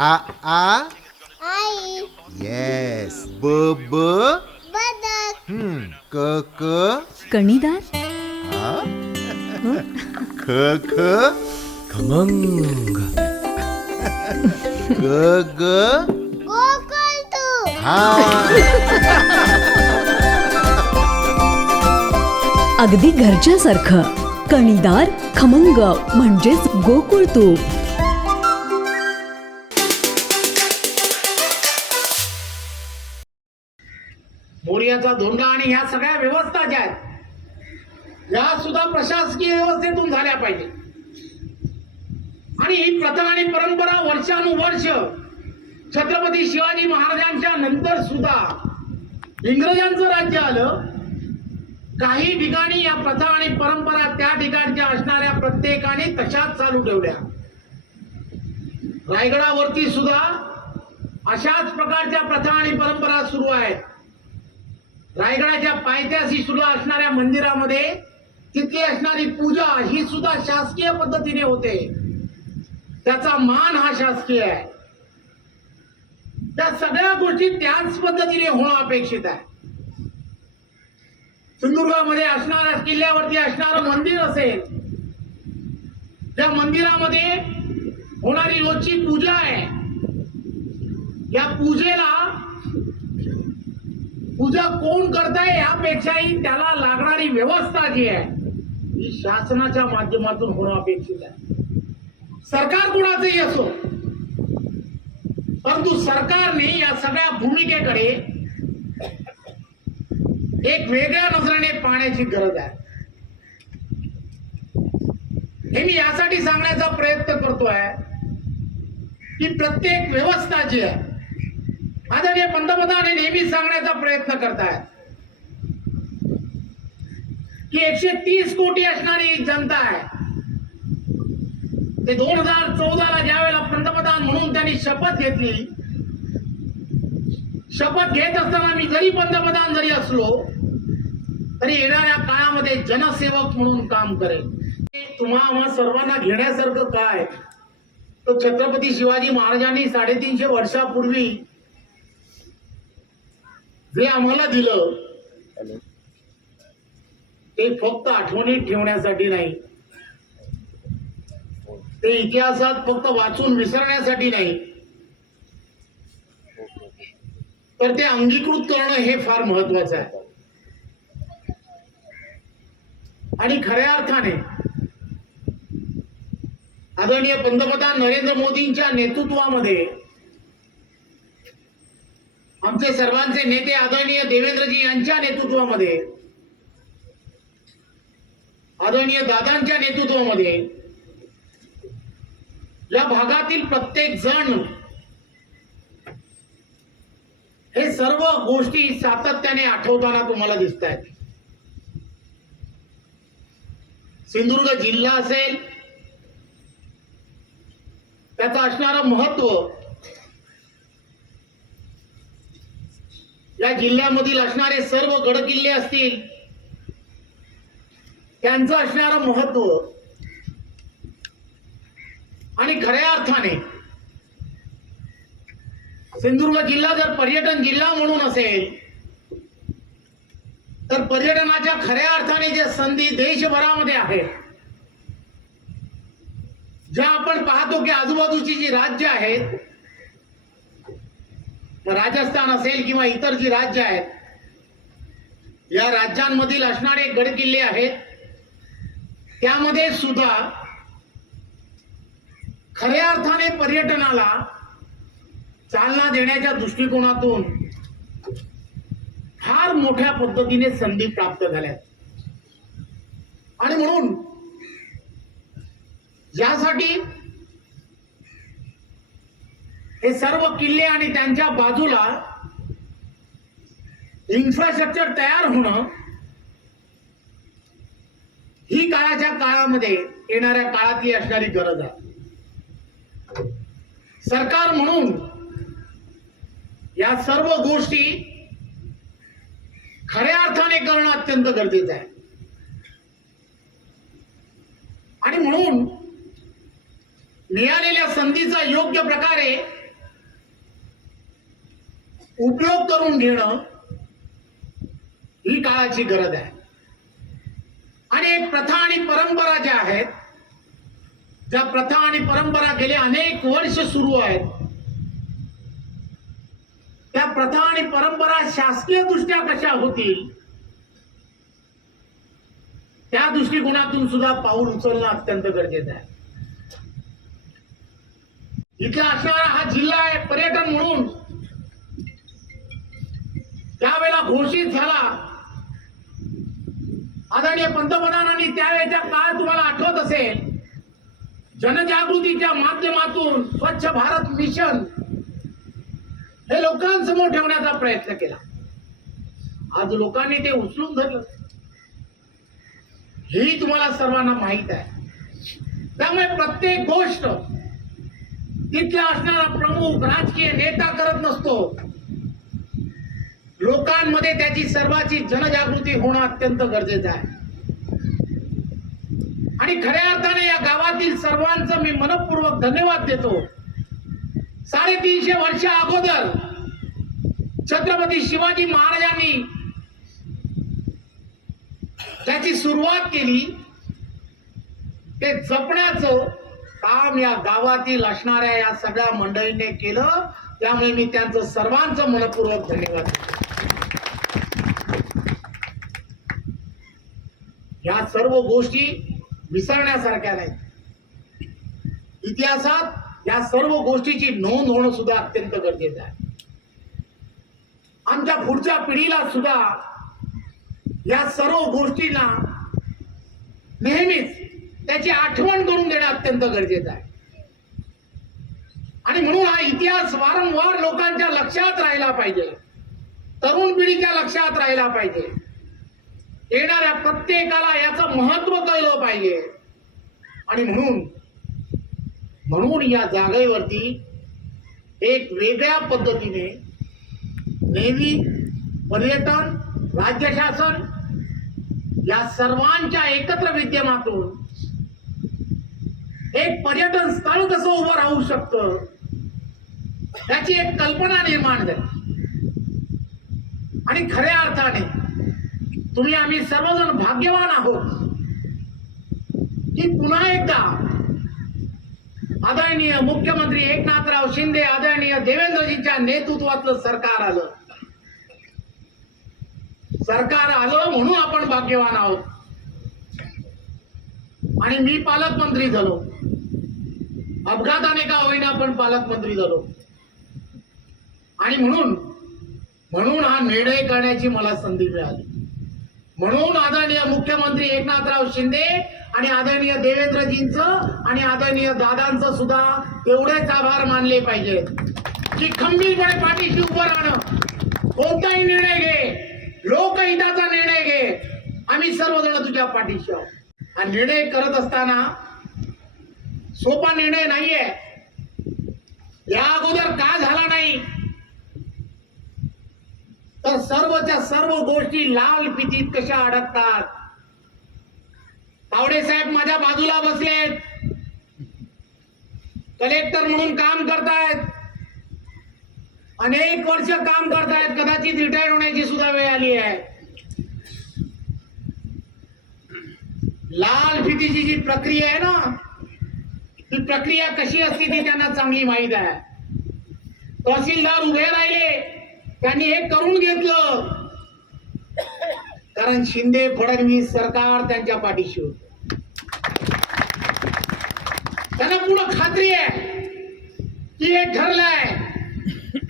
आ आ आई. Yes. ब ब बदक. क क कणीदार. आ ख ख खमंग. ग ग गोकुळतू. हा. अगदी घरच्यासारखं. कणीदार खमंग म्हणजेच गोकुळ तूप. मोर्याचा धोंडा आणि ह्या सगळ्या व्यवस्था ज्या आहेत या सुद्धा प्रशासकीय व्यवस्थेतून झाल्या पाहिजे. आणि ही प्रथा आणि परंपरा वर्षानुवर्ष छत्रपती शिवाजी महाराजांच्या नंतर सुद्धा इंग्रजांचं राज्य आलं. काही ठिकाणी या प्रथा आणि परंपरा त्या ठिकाणच्या असणाऱ्या प्रत्येकाने तशाच चालू ठेवल्या. रायगडावरती सुद्धा अशाच प्रकारच्या प्रथा आणि परंपरा सुरू आहेत. रायगडाच्या पायथ्याशी सुद्धा असणाऱ्या मंदिरामध्ये तिथे असणारी पूजा ही सुद्धा शासकीय पद्धतीने होते. त्याचा मान हा शासकीय आहे. त्या सगळ्या गोष्टी त्याच पद्धतीने होणं अपेक्षित आहे. सिंधुदुर्गामध्ये असणाऱ्या किल्ल्यावरती असणारं मंदिर असेल, त्या मंदिरामध्ये होणारी रोजची पूजा आहे. या पूजा कोण करताय यापेक्षाही त्याला लागणारी व्यवस्था जी आहे ही शासनाच्या माध्यमातून होणं अपेक्षित आहे. सरकार कुणाचंही असो, परंतु सरकारने या सगळ्या भूमिकेकडे एक वेगळ्या नजरेने पाहण्याची गरज आहे. हे मी यासाठी सांगण्याचा प्रयत्न करतोय की प्रत्येक व्यवस्था जी आहे, आदरणीय पंतप्रधान हे नेहमी सांगण्याचा प्रयत्न करतायत की 130 कोटी असणारी जनता आहे. ते 2014ला ज्यावेळेला पंतप्रधान म्हणून त्यांनी शपथ घेतली, शपथ घेत असताना मी जरी पंतप्रधान जरी असलो तरी येणाऱ्या काळामध्ये जनसेवक म्हणून काम करेल. तुम्हा सर्वांना घेण्यासारखं काय, तर छत्रपती शिवाजी महाराजांनी 350 वर्षापूर्वी जे आम्हाला दिलं ते फक्त आठवणीत ठेवण्यासाठी नाही, ते इतिहासात फक्त वाचून विसरण्यासाठी नाही, तर ते अंगीकृत करणं हे फार महत्वाचं आहे. आणि खऱ्या अर्थाने आदरणीय पंतप्रधान नरेंद्र मोदींच्या नेतृत्वामध्ये आमचे सर्वांचे नेते आदरणीय देवेंद्रजी यांच्या नेतृत्वामध्ये, आदरणीय दादांच्या नेतृत्वामध्ये या भागातील प्रत्येक जण हे सर्व गोष्टी सातत्याने आठवताना तुम्हाला दिसत आहेत. सिंधुदुर्ग जिल्हा असेल, त्याचं असणारं महत्व, या जिल्ह्यामधील असणारे सर्व गडकिल्ले असतील त्यांचं असणारं महत्व, आणि खऱ्या अर्थाने सिंधुदुर्ग जिल्हा जर पर्यटन जिल्हा म्हणून असेल तर पर्यटनाच्या खऱ्या अर्थाने ज्या संधी देशभरामध्ये आहेत, ज्या आपण पाहतो की आजूबाजूची जी राज्य आहेत, राजस्थान असेल किंवा इतर जी राज्य आहेत, या राज्यांमधील असणारे गडकिल्ले आहेत, त्यामध्ये सुद्धा खऱ्या अर्थाने पर्यटनाला चालना देण्याच्या दृष्टिकोनातून फार मोठ्या पद्धतीने संधी प्राप्त झाल्या. आणि म्हणून यासाठी हे सर्व किल्ले आणि त्यांच्या बाजूला इन्फ्रास्ट्रक्चर तयार होणं ही काळाच्या काळामध्ये येणाऱ्या काळातली असणारी गरज आहे. सरकार म्हणून या सर्व गोष्टी खऱ्या अर्थाने करणं अत्यंत गरजेचं आहे. आणि म्हणून मिळालेल्या संधीचा योग्य प्रकारे उपयोग करून घेणं ही काळाची गरज आहे. आणि प्रथा आणि परंपरा ज्या आहेत, ज्या प्रथा आणि परंपरा गेले अनेक वर्ष सुरू आहेत, त्या प्रथा आणि परंपरा शासकीय दृष्ट्या कशा होतील त्या दृष्टिकोनातून सुद्धा पाऊल उचलणं अत्यंत गरजेचं आहे. इथला असणारा हा जिल्हा आहे पर्यटन म्हणून त्यावेळेला घोषित झाला. आदरणीय पंतप्रधानांनी त्यावेळेच्या काळ तुम्हाला आठवत असेल, जनजागृतीच्या माध्यमातून स्वच्छ भारत मिशन हे लोकांसमोर ठेवण्याचा प्रयत्न केला. आज लोकांनी ते उचलून धरलं हेही तुम्हाला सर्वांना माहित आहे. त्यामुळे प्रत्येक गोष्ट तिथला असणारा प्रमुख राजकीय नेता करत नसतो. लोकांमध्ये त्याची सर्वांची जनजागृती होणं अत्यंत गरजेचं आहे. आणि खऱ्या अर्थाने या गावातील सर्वांचं मी मनपूर्वक धन्यवाद देतो. 350 वर्ष अगोदर छत्रपती शिवाजी महाराजांनी त्याची सुरुवात केली, ते जपण्याचं काम या गावातील असणाऱ्या या सगळ्या मंडळींनी केलं. त्यामुळे मी त्यांचं सर्वांचं मनपूर्वक धन्यवाद देतो. या सर्व गोष्टी विसरण्यासारख्या नाहीत. इतिहासात या सर्व गोष्टीची नोंद होणं सुद्धा अत्यंत गरजेचं आहे. आमच्या पुढच्या पिढीला सुद्धा या सर्व गोष्टींना नेहमीच त्याची आठवण करून देणं अत्यंत गरजेचं आहे. आणि म्हणून हा इतिहास वारंवार लोकांच्या लक्षात राहिला पाहिजे, तरुण पिढीच्या लक्षात राहिला पाहिजे. येणाऱ्या प्रत्येकाला याचं महत्व कळलं पाहिजे. आणि म्हणून या जागेवरती एक वेगळ्या पद्धतीने नेव्ही, पर्यटन, राज्य शासन या सर्वांच्या एकत्र विद्यमातून एक पर्यटन स्थळ कसं उभं राहू शकतं त्याची एक कल्पना निर्माण झाली. आणि खऱ्या अर्थाने तुम्ही आम्ही सर्वजण भाग्यवान आहोत की पुन्हा एकदा आदरणीय मुख्यमंत्री एकनाथराव शिंदे, आदरणीय देवेंद्रजींच्या नेतृत्वातलं सरकार आलं. सरकार आलं म्हणून आपण भाग्यवान आहोत. आणि मी पालकमंत्री झालो, अपघाताने का होईना पण पालकमंत्री झालो. आणि म्हणून हा निर्णय करण्याची मला संधी मिळाली. म्हणून आदरणीय मुख्यमंत्री एकनाथराव शिंदे आणि आदरणीय देवेंद्रजींचं आणि आदरणीय दादांचं सुद्धा तेवढेच आभार मानले पाहिजे की खंबीरपणे पाठीशी उभं राहणं. कोणताही निर्णय घे, लोकहिताचा निर्णय घे, आम्ही सर्वजण तुझ्या पाठीशी आहोत. हा निर्णय करत असताना सोपा निर्णय नाहीये. या अगोदर का झाला नाही तर सर्वच्या सर्व गोष्टी लाल फितीत कशा अडकतात. तावडे साहेब माझ्या बाजूला बसलेत, कलेक्टर म्हणून काम करतायत, अनेक वर्ष काम करतायत, कदाचित रिटायर होण्याची सुद्धा वेळ आली आहे. लाल फितीची जी प्रक्रिया आहे ना, ती प्रक्रिया कशी असते ती त्यांना चांगली माहित आहे. तहसीलदार उभे राहिले, त्यांनी हे करून घेतलं कारण शिंदे फडणवीस सरकार त्यांच्या पाठीशी होतं. त्यांना पूर्ण खात्री आहे की हे ठरलंय,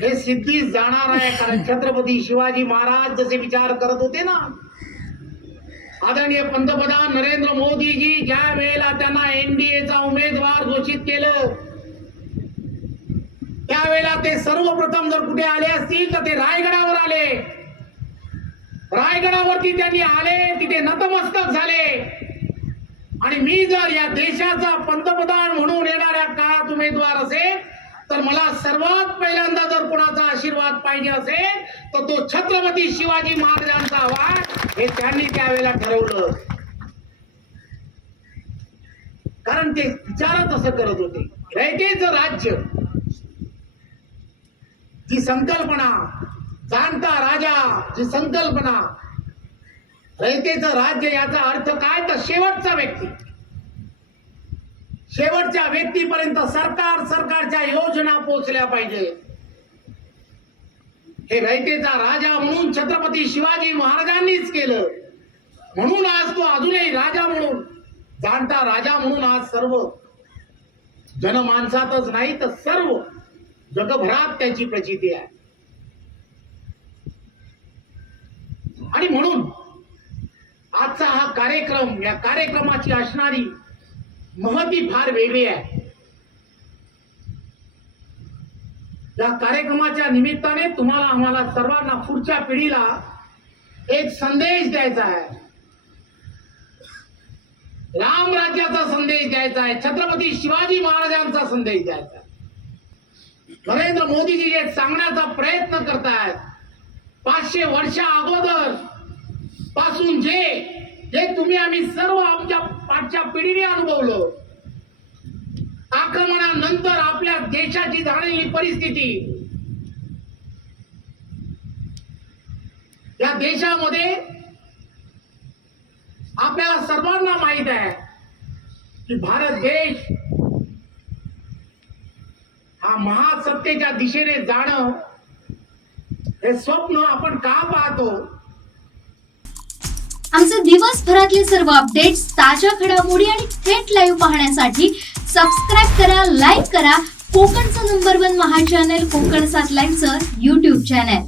हे सिद्धीस जाणार आहे. कारण छत्रपती शिवाजी महाराज जसे विचार करत होते ना, आदरणीय पंतप्रधान नरेंद्र मोदीजी ज्या वेळेला त्यांना एनडीएचा उमेदवार घोषित केलं त्यावेळेला ते सर्वप्रथम जर कुठे आले असतील तर ते रायगडावर आले. रायगडावरती त्यांनी आले, तिथे नतमस्तक झाले. आणि मी जर या देशाचा पंतप्रधान म्हणून येणाऱ्या काळात उमेदवार असेल तर मला सर्वात पहिल्यांदा जर कोणाचा आशीर्वाद पाहिजे असेल तर तो छत्रपती शिवाजी महाराजांचा हवा, हे त्यांनी त्यावेळेला ठरवलं. कारण ते विचारच असं करत होते. रयतेचं राज्य, ती संकल्पना जाणता राजा जी संकल्पना, रयतेचं राज्य याचा अर्थ काय तर शेवटचा व्यक्ती, शेवटच्या व्यक्तीपर्यंत सरकारच्या योजना पोहोचल्या पाहिजे. हे रयतेचा राजा म्हणून छत्रपती शिवाजी महाराजांनीच केलं. म्हणून आज तो अजूनही राजा म्हणून, जाणता राजा म्हणून आज सर्व जनमानसातच नाही तर सर्व जगभरात त्याची प्रचिती आहे. आणि म्हणून आजचा हा कार्यक्रम, या कार्यक्रमाची असणारी महती फार वेगळी आहे. या कार्यक्रमाच्या निमित्ताने तुम्हाला, आम्हाला सर्वांना, पुढच्या पिढीला एक संदेश द्यायचा आहे. राम राज्याचा संदेश द्यायचा आहे, छत्रपती शिवाजी महाराजांचा संदेश द्यायचा आहे. नरेंद्र मोदीजी जे सांगण्याचा प्रयत्न करतायत, 500 वर्षा अगोदर पासून जे तुम्ही आम्ही सर्व आमच्या पाठच्या पिढीने अनुभवलं, आक्रमणानंतर आपल्या देशाची झालेली परिस्थिती, या देशामध्ये आपल्याला सर्वांना माहित आहे की भारत देश हा महासत्तेच्या दिशेने जाणं हे स्वप्न आपण का पाहतो. आमचे दिवसभरातले सर्व अपडेट्स, ताज्या घडामोडी आणि थेट लाईव्ह पाहण्यासाठी सबस्क्राईब करा, लाईक करा कोकणचं नंबर 1 महा चॅनल कोकण 7 लाईव्हचं YouTube चॅनल.